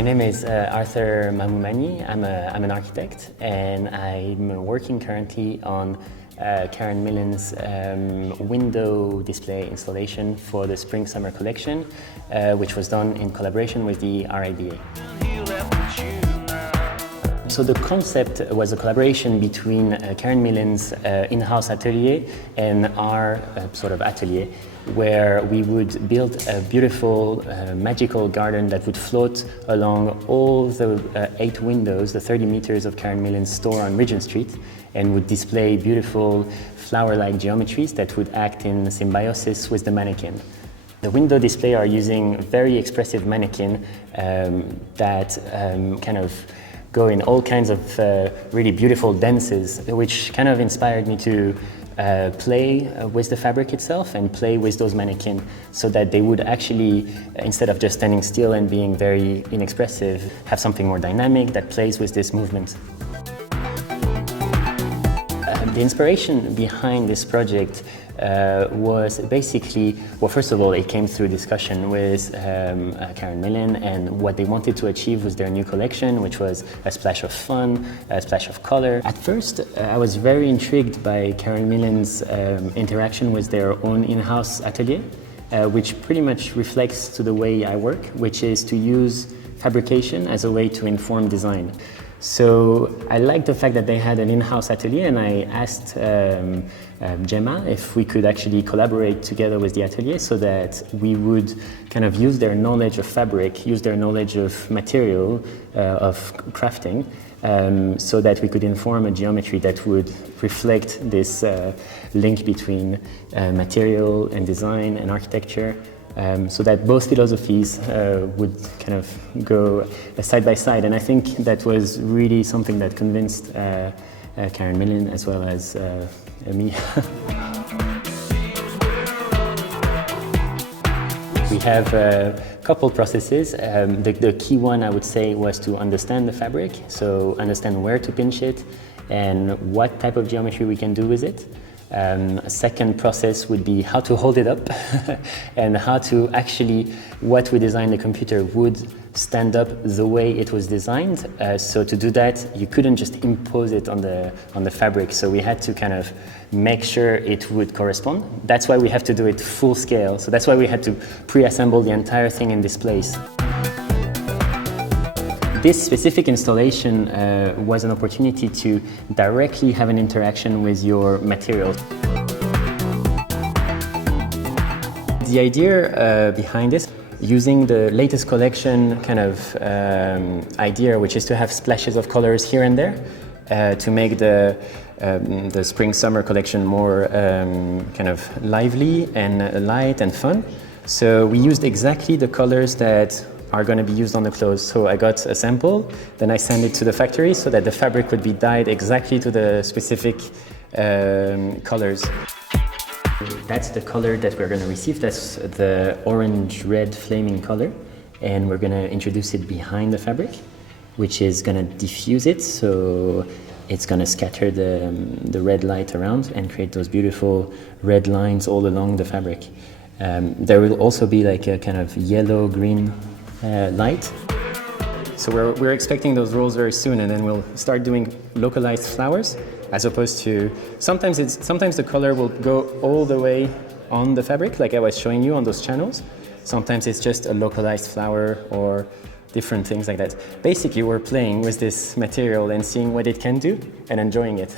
My name is Arthur Mamoumani. I'm an architect, and I'm working currently on Karen Millen's window display installation for the Spring-Summer collection, which was done in collaboration with the RIBA. So the concept was a collaboration between Karen Millen's in-house atelier and our sort of atelier, where we would build a beautiful magical garden that would float along all the 8 windows, the 30 meters of Karen Millen's store on Regent Street, and would display beautiful flower-like geometries that would act in symbiosis with the mannequin. The window display are using very expressive mannequin that kind of go in all kinds of really beautiful dances, which kind of inspired me to play with the fabric itself and play with those mannequins so that they would actually, instead of just standing still and being very inexpressive, have something more dynamic that plays with this movement. The inspiration behind this project was basically, well, first of all, it came through discussion with Karen Millen, and what they wanted to achieve was their new collection, which was a splash of fun, a splash of color. At first, I was very intrigued by Karen Millen's interaction with their own in-house atelier, which pretty much reflects to the way I work, which is to use fabrication as a way to inform design. So I liked the fact that they had an in-house atelier, and I asked Gemma if we could actually collaborate together with the atelier so that we would kind of use their knowledge of fabric, use their knowledge of material, of crafting, so that we could inform a geometry that would reflect this link between material and design and architecture. So that both philosophies would kind of go side by side, and I think that was really something that convinced Karen Millen as well as me. We have a couple processes. The key one, I would say, was to understand the fabric, so understand where to pinch it and what type of geometry we can do with it. A second process would be how to hold it up and how to actually, what we designed the computer would stand up the way it was designed. So to do that, you couldn't just impose it on the fabric. So we had to kind of make sure it would correspond. That's why we have to do it full scale. So that's why we had to pre-assemble the entire thing in this place. This specific installation was an opportunity to directly have an interaction with your material. The idea behind this, using the latest collection kind of idea, which is to have splashes of colors here and there to make the Spring-Summer collection more kind of lively and light and fun. So we used exactly the colors that are going to be used on the clothes. So I got a sample, then I sent it to the factory so that the fabric would be dyed exactly to the specific colors. That's the color that we're going to receive. That's the orange-red flaming color, and we're going to introduce it behind the fabric, which is going to diffuse it, so it's going to scatter the red light around and create those beautiful red lines all along the fabric. There will also be like a kind of yellow-green light. So we're expecting those rolls very soon, and then we'll start doing localized flowers, as opposed to sometimes the color will go all the way on the fabric, like I was showing you on those channels. Sometimes it's just a localized flower or different things like that. Basically, we're playing with this material and seeing what it can do and enjoying it.